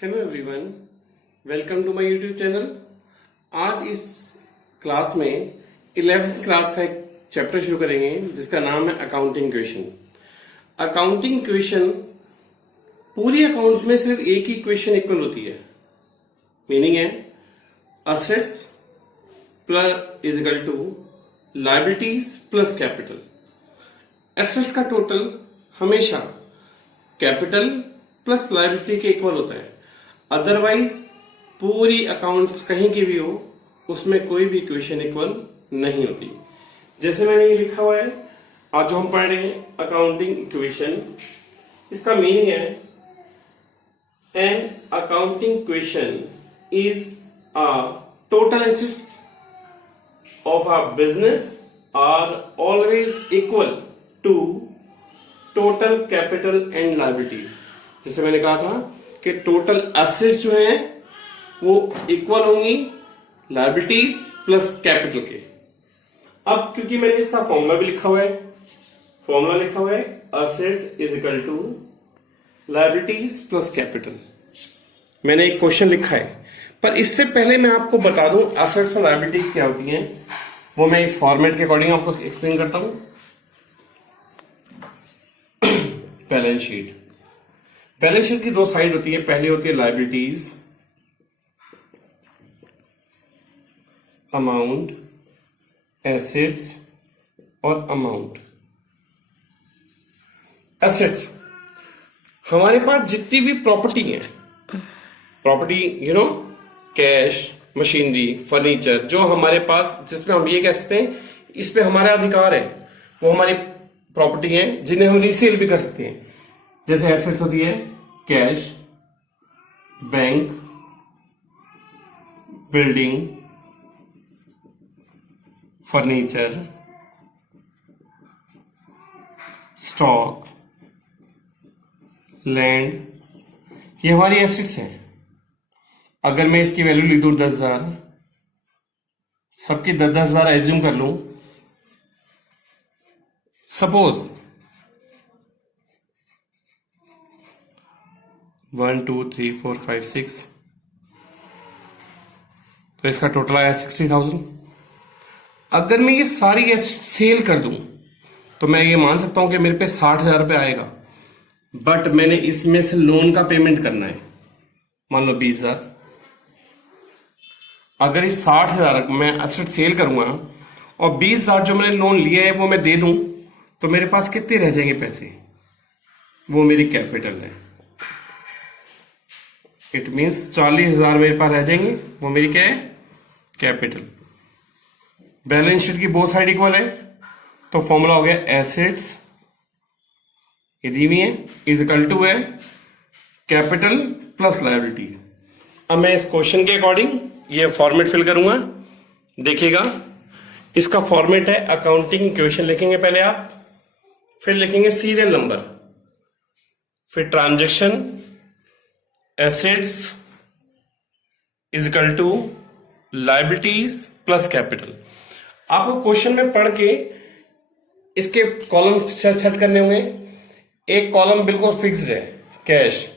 Hello everyone, welcome to my YouTube channel. आज इस class में 11th क्लास का एक चैप्टर शुरू करेंगे जिसका नाम है अकाउंटिंग इक्वेशन। अकाउंटिंग इक्वेशन पूरी अकाउंट्स में सिर्फ एक ही इक्वेशन इक्वल होती है। मीनिंग है assets plus is equal to liabilities plus capital. Assets का टोटल हमेशा कैपिटल प्लस लायबिलिटी के इक्वल होता है। अदरवाइज पूरी अकाउंट्स कहीं की भी हो उसमें कोई भी इक्वेशन इक्वल नहीं होती। जैसे मैंने ये लिखा हुआ है, आज जो हम पढ़ रहे हैं अकाउंटिंग इक्वेशन, इसका मीनिंग है an accounting equation is a total assets of a business are always equal to total capital and liabilities. जैसे मैंने कहा था कि टोटल एसेट्स जो हैं वो इक्वल होंगी लायबिलिटीज प्लस कैपिटल के। अब क्योंकि मैंने इसका फॉर्मूला भी लिखा हुआ है, assets is equal to liabilities plus capital. मैंने एक क्वेश्चन लिखा है, पर इससे पहले मैं आपको बता दूं एसेट्स और लायबिलिटीज क्या होती हैं, वो मैं इस फॉर्मेट के अकॉर्डिंग आपको एक्सप्लेन करता हूं। बैलेंस शीट की दो साइड होती है। पहली होती है लायबिलिटीज, अमाउंट, एसेट्स और अमाउंट। एसेट्स हमारे पास जितनी भी प्रॉपर्टी है, प्रॉपर्टी कैश, मशीनरी, फर्नीचर, जो हमारे पास जिसमें हम ये कह सकते हैं इस पे हमारा अधिकार है, वो हमारी प्रॉपर्टी है जिन्हें हम रीसेल भी कर सकते हैं। जैसे एसेट्स होती है cash, bank, building, furniture, stock, land, ये हमारी एसेट्स हैं। अगर मैं इसकी वैल्यू लिख दूं 10,000, सबकी 10,000 एज्यूम कर लूं, सपोज 1 2 3 4 5 6, तो इसका टोटल आया 60,000। अगर मैं ये सारी एसेट सेल कर दूं तो मैं ये मान सकता हूं कि मेरे पे 60,000 रुपये आएगा, बट मैंने इसमें से लोन का पेमेंट करना है, मान लो 20,000। अगर इस 60,000 मैं एसेट सेल करूंगा और 20,000 जो मैंने लोन लिया है वो मैं दे दूं, तो मेरे पास कितने रह जाएंगे पैसे, वो मेरी कैपिटल है। इट मीन्स 40,000 मेरे पास रह जाएंगे, वो मेरी क्या है, कैपिटल। बैलेंस शीट की बोथ साइड इक्वल है, तो फॉर्मूला हो गया एसेट्स ये दी हुई है इज इक्वल टू है कैपिटल प्लस लायबिलिटी। अब मैं इस क्वेश्चन के अकॉर्डिंग ये फॉर्मेट फिल करूंगा। देखिएगा, इसका फॉर्मेट है अकाउंटिंग इक्वेशन लिखेंगे पहले आप, फिर लिखेंगे सीरियल नंबर, फिर transaction, assets is equal to liabilities plus capital. आपको क्वेश्चन में पढ़ के इसके कॉलम सेट करने होंगे। एक कॉलम बिल्कुल फिक्स्ड है कैश।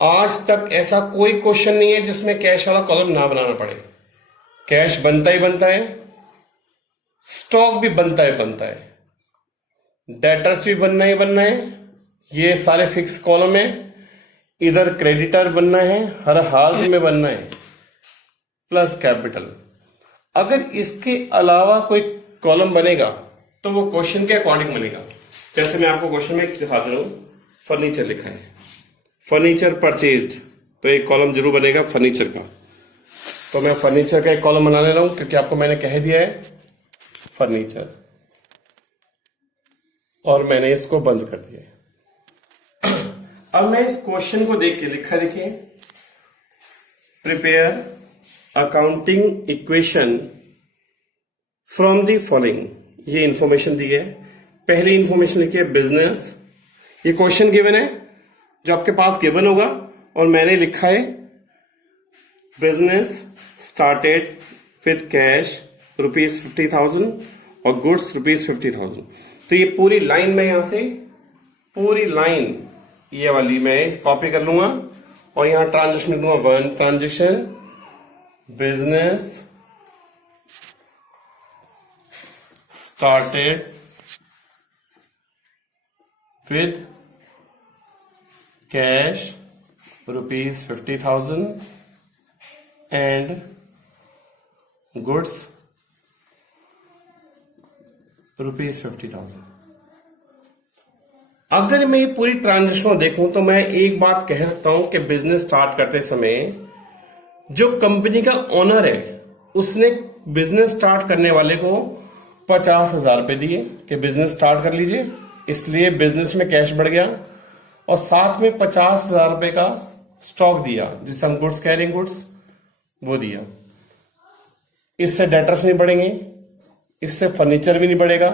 आज तक ऐसा कोई क्वेश्चन नहीं है जिसमें कैश वाला कॉलम ना बनाना पड़े। कैश बनता ही बनता है, स्टॉक भी बनता है, डेटर्स भी बनना ही बनना है। ये सारे फिक्स कॉलम है। इधर क्रेडिटर बनना है, हर हाल में बनना है, प्लस कैपिटल। अगर इसके अलावा कोई कॉलम बनेगा तो वो क्वेश्चन के अकॉर्डिंग बनेगा। जैसे मैं आपको क्वेश्चन में दिखा दे रहा हूं, फर्नीचर लिखा है, फर्नीचर परचेज्ड, तो एक कॉलम जरूर बनेगा फर्नीचर का। तो मैं फर्नीचर का एक कॉलम बना ले रहा हूं क्योंकि आपको मैंने कह दिया है फर्नीचर, और मैंने इसको बंद कर दिया है। अब मैं इस क्वेश्चन को देख के लिखा, देखिए, prepare accounting equation from the following. ये इंफॉर्मेशन दी है। पहली इंफॉर्मेशन लिखी है बिजनेस। ये क्वेश्चन गिवन है जो आपके पास गिवन होगा, और मैंने लिखा है बिजनेस स्टार्टेड विथ कैश ₹50,000 और गुड्स ₹50,000। तो ये पूरी लाइन में यहां से पूरी लाइन ये वाली मैं कॉपी कर लूंगा और यहां ट्रांजेक्शन लिख दूंगा 1 transaction business started with cash rupees 50,000 and goods rupees 50,000। अगर मैं ये पूरी ट्रांजेक्शन को देखूं तो मैं एक बात कह सकता हूं कि बिजनेस स्टार्ट करते समय जो कंपनी का ओनर है उसने बिजनेस स्टार्ट करने वाले को 50,000 रुपए दिए कि बिजनेस स्टार्ट कर लीजिए, इसलिए बिजनेस में कैश बढ़ गया, और साथ में 50,000 रुपए का स्टॉक दिया जिसे हम गुड्स कह रहे हैं, गुड्स वो दिया। इससे डेटर्स नहीं बढ़ेंगे, इससे फर्नीचर भी नहीं बढ़ेगा,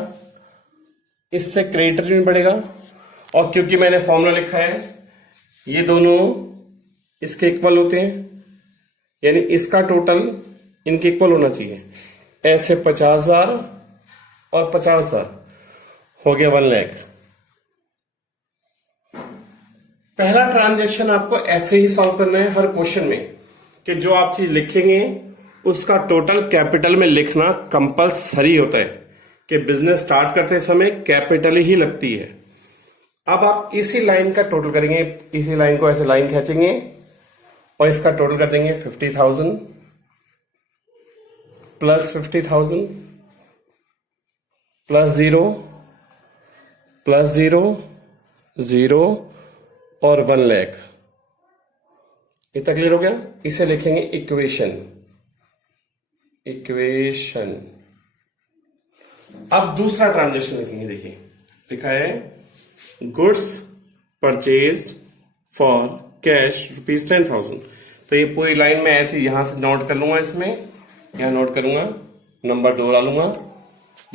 इससे क्रेडिटर भी नहीं बढ़ेगा, और क्योंकि मैंने फॉर्मूला लिखा है ये दोनों इसके इक्वल होते हैं, यानी इसका टोटल इनके इक्वल होना चाहिए। ऐसे 50,000 और 50,000 हो गया 1 लाख। पहला ट्रांजैक्शन आपको ऐसे ही सॉल्व करना है हर क्वेश्चन में कि जो आप चीज लिखेंगे उसका टोटल कैपिटल में लिखना कंपल्सरी होता है कि बिजनेस स्टार्ट करते समय कैपिटल ही लगती है। अब आप इसी लाइन का टोटल करेंगे, इसी लाइन को ऐसे लाइन खींचेंगे और इसका टोटल कर देंगे 50,000 प्लस 50,000 प्लस 0 प्लस 0 0 और 1 लाख। इतना क्लियर हो गया? इसे लिखेंगे इक्वेशन। इक्वेशन। अब दूसरा ट्रांजेक्शन लिखेंगे। देखिए लिखा है goods purchased for cash rupees 10,000। तो ये पूरी लाइन में ऐसे यहां से नोट कर लूंगा, इसमें यहां नोट करूंगा, नंबर 2 डालूंगा,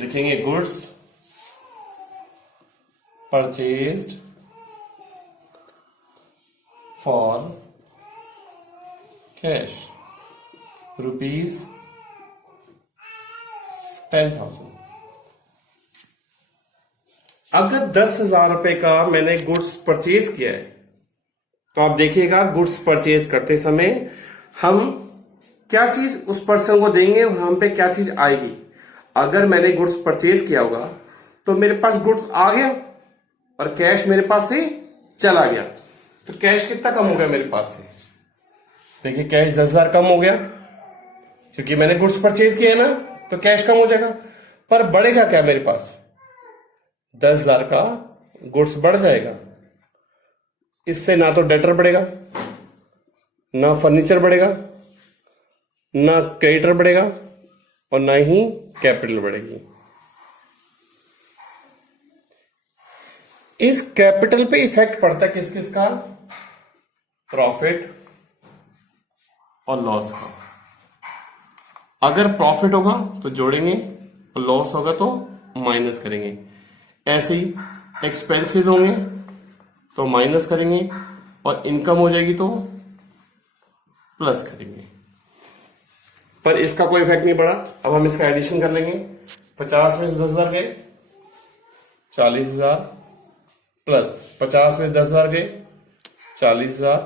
लिखेंगे goods purchased for cash rupees 10,000। अगर 10,000 रुपए का मैंने गुड्स परचेज किया है तो आप देखिएगा गुड्स परचेज करते समय हम क्या चीज उस पर्सन को देंगे और हम पे क्या चीज आएगी। अगर मैंने गुड्स परचेज किया होगा तो मेरे पास गुड्स आ गया और कैश मेरे पास से चला गया, तो कैश कितना कम हो गया मेरे पास से? देखिए कैश 10,000 कम हो गया क्योंकि मैंने गुड्स परचेज किया है ना, तो कैश कम हो जाएगा। पर बढ़ेगा क्या मेरे पास? 10,000 का गुड्स बढ़ जाएगा। इससे ना तो डेटर बढ़ेगा, ना फर्नीचर बढ़ेगा, ना क्रेडिटर बढ़ेगा और ना ही कैपिटल बढ़ेगी। इस कैपिटल पे इफेक्ट पड़ता है किस किस का? प्रॉफिट और लॉस का। अगर प्रॉफिट होगा तो जोड़ेंगे और लॉस होगा तो माइनस करेंगे। ऐसे ही एक्सपेंसेस होंगे तो माइनस करेंगे और इनकम हो जाएगी तो प्लस करेंगे। पर इसका कोई इफेक्ट नहीं पड़ा। अब हम इसका एडिशन कर लेंगे। 50 में से 10,000 गए 40,000 प्लस 50 में से 10,000 गए 40,000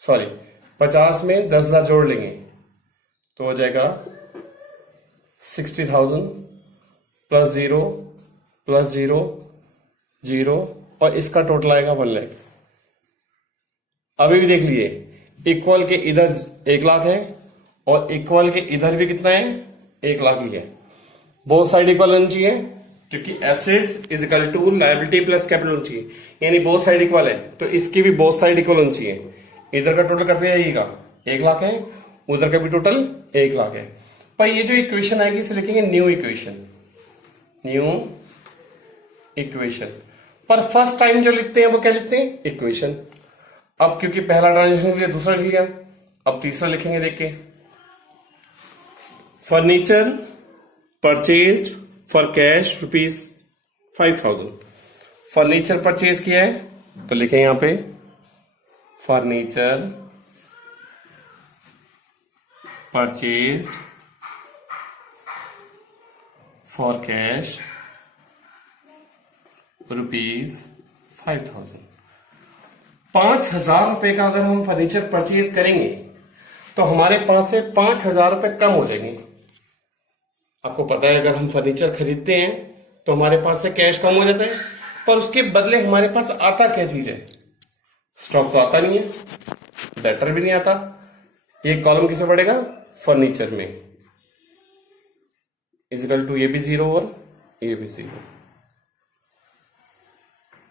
सॉरी 50 में 10,000 जोड़ लेंगे तो हो जाएगा 60,000 प्लस 0 प्लस 0 0 और इसका टोटल आएगा 1 लाख। अभी भी देख लिए इक्वल के इधर 1 लाख है और इक्वल के इधर भी कितना है? 1 लाख ही है। बोथ साइड इक्वल होनी चाहिए क्योंकि assets is equal to liability plus capital होनी चाहिए, यानी बोथ साइड इक्वल है तो इसकी भी बोथ साइड इक्वल होनी चाहिए। इधर का टोटल करते जाइएगा 1 लाख है, उधर का भी टोटल 1 लाख है। पर ये जो इक्वेशन आएगी इसे लिखेंगे न्यू इक्वेशन। New equation. पर फर्स्ट टाइम जो लिखते हैं वो क्या लिखते हैं? इक्वेशन। अब क्योंकि पहला ट्रांजेक्शन लिया दूसरा लिख लिया, अब तीसरा लिखेंगे। देख के furniture purchased for cash rupees 5,000। Furniture purchase किया है तो लिखें यहां पे furniture purchased for cash rupees 5,000। 5,000 रुपए का अगर हम फर्नीचर परचेज करेंगे तो हमारे पास से 5,000 रुपए कम हो जाएंगे। आपको पता है अगर हम फर्नीचर खरीदते हैं तो हमारे पास से कैश कम हो जाता है, पर उसके बदले हमारे पास आता क्या चीज है? स्टॉक तो आता नहीं है, डेटर भी नहीं आता। ये कॉलम किसे पड़ेगा? फर्नीचर में। इजिकल टू ये भी 0 और ये भी 0।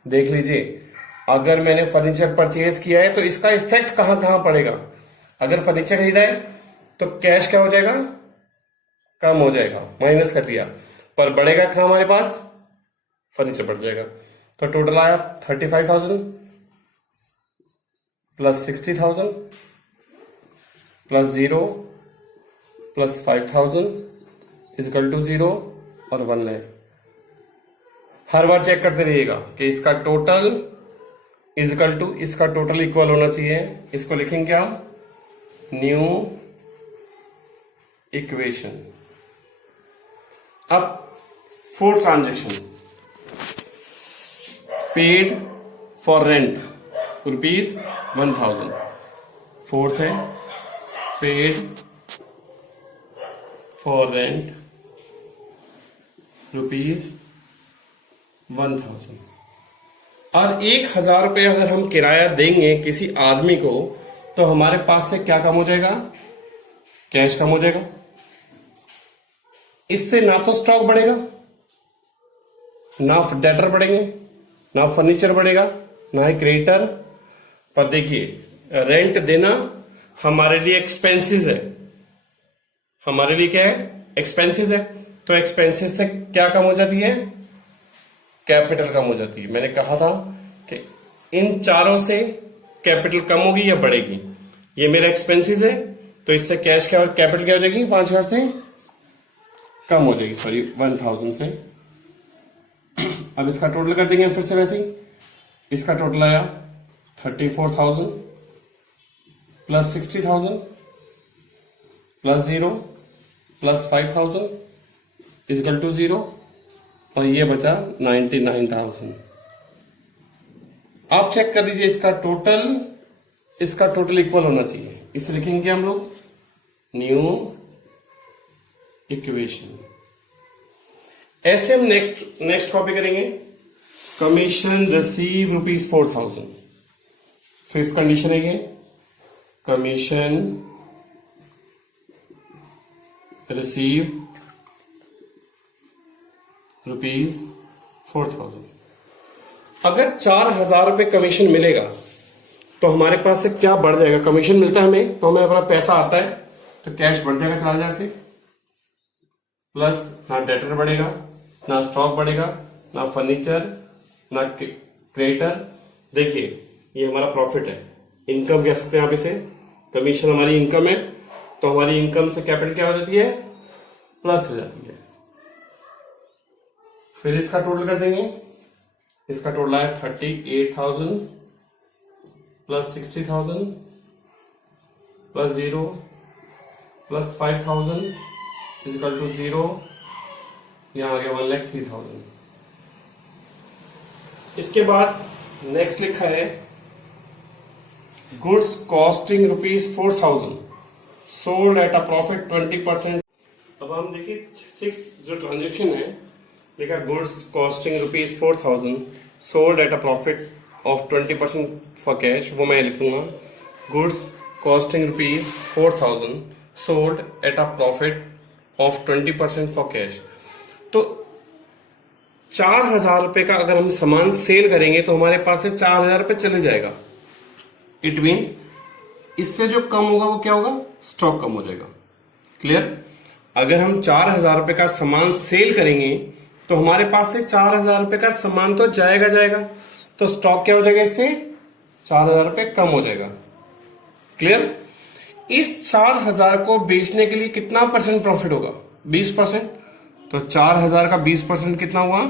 देख लीजिए, अगर मैंने फर्नीचर परचेज किया है तो इसका इफेक्ट कहां कहां पड़ेगा। अगर फर्नीचर खरीदा है तो कैश क्या हो जाएगा? कम हो जाएगा, माइनस कर दिया। पर बढ़ेगा कहां हमारे पास? फर्नीचर बढ़ जाएगा। तो टोटल आया 35,000 plus 60,000 plus 0 plus 5,000 is equal to 0 और 1 लाख। हर बार चेक करते रहिएगा कि इसका टोटल इजिकल टू इसका टोटल इक्वल होना चाहिए। इसको लिखेंगे क्या? New equation. अब 4 transaction. Paid for rent ₹1,000। Fourth है पेड फॉर रेंट ₹1,000। और 1,000 रुपये अगर हम किराया देंगे किसी आदमी को तो हमारे पास से क्या कम हो जाएगा? कैश कम हो जाएगा। इससे ना तो स्टॉक बढ़ेगा, ना डेटर बढ़ेंगे, ना फर्नीचर बढ़ेगा, ना ही क्रेडिटर। पर देखिए, रेंट देना हमारे लिए एक्सपेंसेस है। हमारे लिए क्या है? एक्सपेंसेस है। तो एक्सपेंसेस से क्या कम हो जाती है? कैपिटल कम हो जाती है। मैंने कहा था कि इन चारों से कैपिटल कम होगी या बढ़ेगी। ये मेरा एक्सपेंसेस है तो इससे कैश क्या, कैपिटल क्या हो जाएगी? 5,000 से कम हो जाएगी, सॉरी 1,000 से। अब इसका टोटल कर देंगे फिर से वैसे ही। इसका टोटल आया 34,000 plus 60,000 plus 0 plus 5,000 is equal to 0 और ये बचा 99,000। आप चेक कर लीजिए, इसका टोटल इक्वल होना चाहिए। इसे लिखेंगे हम लोग न्यू इक्वेशन। ऐसे हम नेक्स्ट कॉपी करेंगे। Commission receive ₹4,000। फिफ्थ कंडीशन है ये, कमीशन रिसीव ₹4,000। अगर 4,000 रुपये कमीशन मिलेगा तो हमारे पास से क्या बढ़ जाएगा? कमीशन मिलता है हमें तो हमें अपना पैसा आता है तो कैश बढ़ जाएगा 4,000 से। प्लस ना डेटर बढ़ेगा, ना स्टॉक बढ़ेगा, ना फर्नीचर, ना क्रेडिटर। देखिए, ये हमारा प्रॉफिट है, इनकम कह सकते हैं आप इसे। कमीशन हमारी इनकम है तो हमारी इनकम से कैपिटल क्या हो जाती है? प्लस हो जाती है। फिर इसका टोटल कर देंगे। इसका टोटल है 38,000 plus 60,000 plus 0 plus 5,000 is equal to 0। यहां आ गया 1,03,000। इसके बाद नेक्स्ट लिखा है goods costing ₹4,000 sold at a profit 20%। अब हम देखिए 6 जो ट्रांजेक्शन है, लिखा goods costing ₹4,000 sold at a profit of 20% for cash. वो मैं लिखूंगा goods costing ₹4,000 sold at a profit of 20% for cash. तो 4,000 रुपए का अगर हम सामान सेल करेंगे तो हमारे पास से 4,000 रुपए चले जाएगा। इट मीन्स इससे जो कम होगा वो क्या होगा? स्टॉक कम हो जाएगा। क्लियर? अगर हम 4,000 रुपए का सामान सेल करेंगे तो हमारे पास से 4,000 रुपए का सामान तो जाएगा, तो स्टॉक क्या हो जाएगा? इससे 4,000 रुपए कम हो जाएगा। क्लियर? इस 4,000 को बेचने के लिए कितना परसेंट प्रॉफिट होगा? 20%। तो 4,000 का 20% कितना हुआ?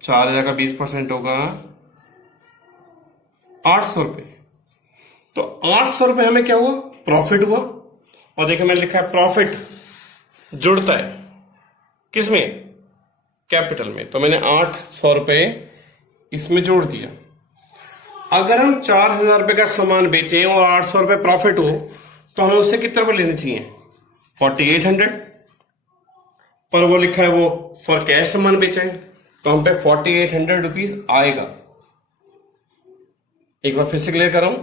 4,000 का 20% होगा 800 रुपए। तो 800 रुपए हमें क्या हुआ? प्रॉफिट हुआ। और देखिए मैंने लिखा है प्रॉफिट जुड़ता है किसमें? कैपिटल में। तो मैंने 800 रुपए इसमें जोड़ दिया। अगर हम 4,000 रुपए का सामान बेचें और 800 रुपए प्रॉफिट हो तो हमें उससे कितने रुपए लेने चाहिए? 4800। पर वो लिखा है वो फॉर कैश सामान बेचा है, तो हम पे 4800 रुपीज आएगा। एक बार फिर से क्लियर कर रहा हूं,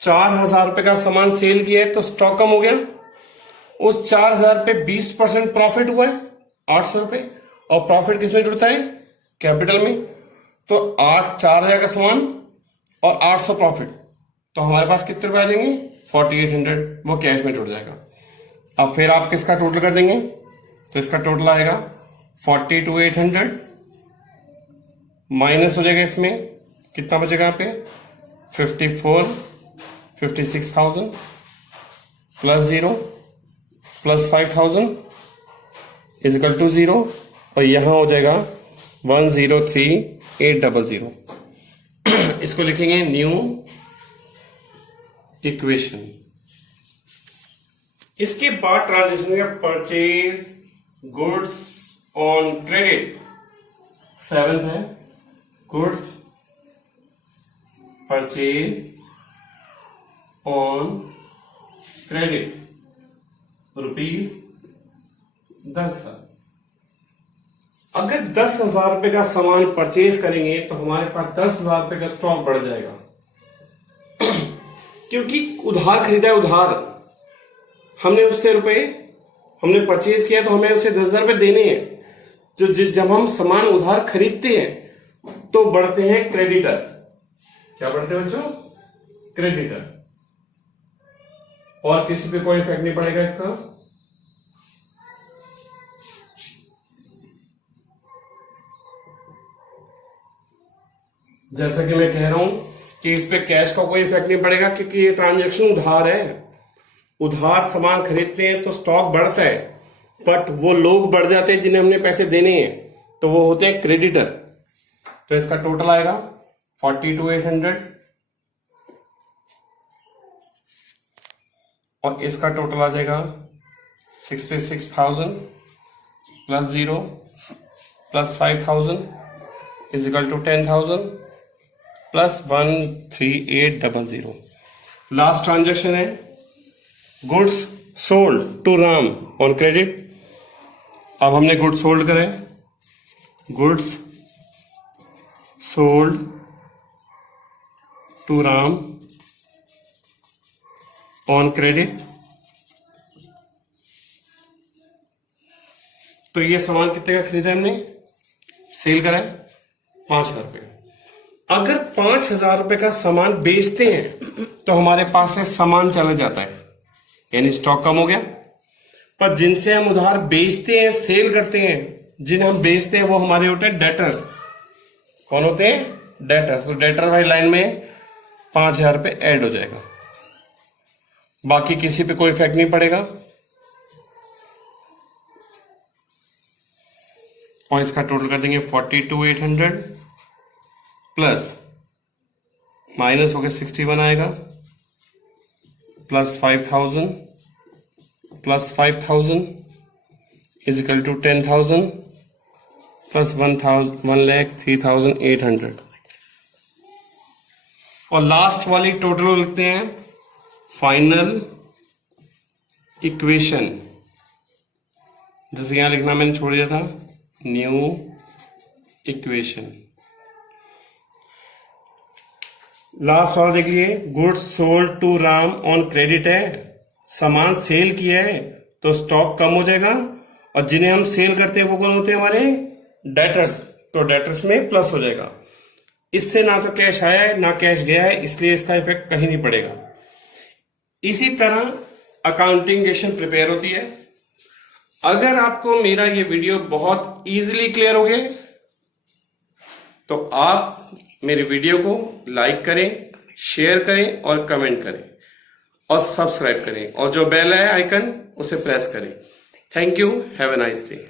4,000 रुपए का सामान सेल किया है तो स्टॉक कम हो गया। उस 4,000 पे 20% प्रॉफिट हुआ है 800 रुपए, और प्रॉफिट किसमें जुड़ता है? कैपिटल में। तो 4,000 का सामान और 800 प्रॉफिट, तो हमारे पास कितने रुपए आ जाएंगे? 4800, वो कैश में जुड़ जाएगा। अब फिर आप किसका टोटल कर देंगे? तो इसका टोटल आएगा 42,800 माइनस हो जाएगा, इसमें कितना बचेगा? यहाँ पे 56,000 plus 0 plus 5,000 is equal to 0, और यहां हो जाएगा 103,800। इसको लिखेंगे न्यू इक्वेशन। इसके बाद ट्रांजेक्शन का purchase goods on credit 7th है, गुड्स परचेज ऑन क्रेडिट ₹10,000। अगर 10,000 रुपए का सामान परचेज करेंगे तो हमारे पास 10,000 रुपए का स्टॉक बढ़ जाएगा क्योंकि उधार खरीदा है, उधार हमने उससे रुपए हमने परचेज किया तो हमें उसे 10,000 रुपए देने हैं। तो जब हम सामान उधार खरीदते हैं तो बढ़ते हैं क्रेडिटर। क्या बढ़ते हैं बच्चों? क्रेडिटर। और किसी पे कोई इफेक्ट नहीं पड़ेगा इसका। जैसा कि मैं कह रहा हूं कि इस पे कैश का कोई इफेक्ट नहीं पड़ेगा क्योंकि ये ट्रांजैक्शन उधार है। उधार सामान खरीदते हैं तो स्टॉक बढ़ता है, बट वो लोग बढ़ जाते हैं जिन्हें हमने पैसे देने हैं, तो वो होते हैं क्रेडिटर। तो इसका टोटल आएगा 42,800 और इसका टोटल आ जाएगा 66,000 plus 0 plus 5,000 is equal to 10,000 plus 13800। Last transaction है goods sold to Ram on credit. अब हमने गुड्स सोल्ड करे, goods sold to Ram on credit. तो ये सामान कितने का खरीदा हमने? सेल करा है 5,000 रुपये। अगर 5,000 रुपए का सामान बेचते हैं तो हमारे पास से सामान चला जाता है, यानी स्टॉक कम हो गया। पर जिनसे हम उधार बेचते हैं, सेल करते हैं, जिन्हें हम बेचते हैं वो हमारे होते हैं डेटर्स। कौन होते हैं? डेटर्स। तो डेटर वाली लाइन में 5,000 रुपए ऐड हो जाएगा, बाकी किसी पे कोई इफेक्ट नहीं पड़ेगा। और इसका टोटल कर देंगे 42,800 प्लस माइनस होकर 61 आएगा, plus 5,000 plus 5,000 is equal to 10,000 plus 1,03,800। और लास्ट वाली टोटल लिखते हैं फाइनल इक्वेशन। जैसे यहां लिखना मैंने छोड़ दिया था, न्यू इक्वेशन। लास्ट वाला देख लिए, goods sold to Ram on credit है, सामान सेल किया है तो स्टॉक कम हो जाएगा, और जिन्हें हम सेल करते हैं वो कौन होते हैं? हमारे डेटर्स। तो डेटर्स में प्लस हो जाएगा। इससे ना तो कैश आया है ना कैश गया है, इसलिए इसका इफेक्ट कहीं नहीं पड़ेगा। इसी तरह अकाउंटिंग इक्वेशन प्रिपेयर होती है। अगर आपको मेरा ये वीडियो बहुत इजीली क्लियर हो गया तो आप मेरे वीडियो को लाइक करें, शेयर करें और कमेंट करें और सब्सक्राइब करें, और जो बेल है आइकन उसे प्रेस करें। Thank you, have a nice day.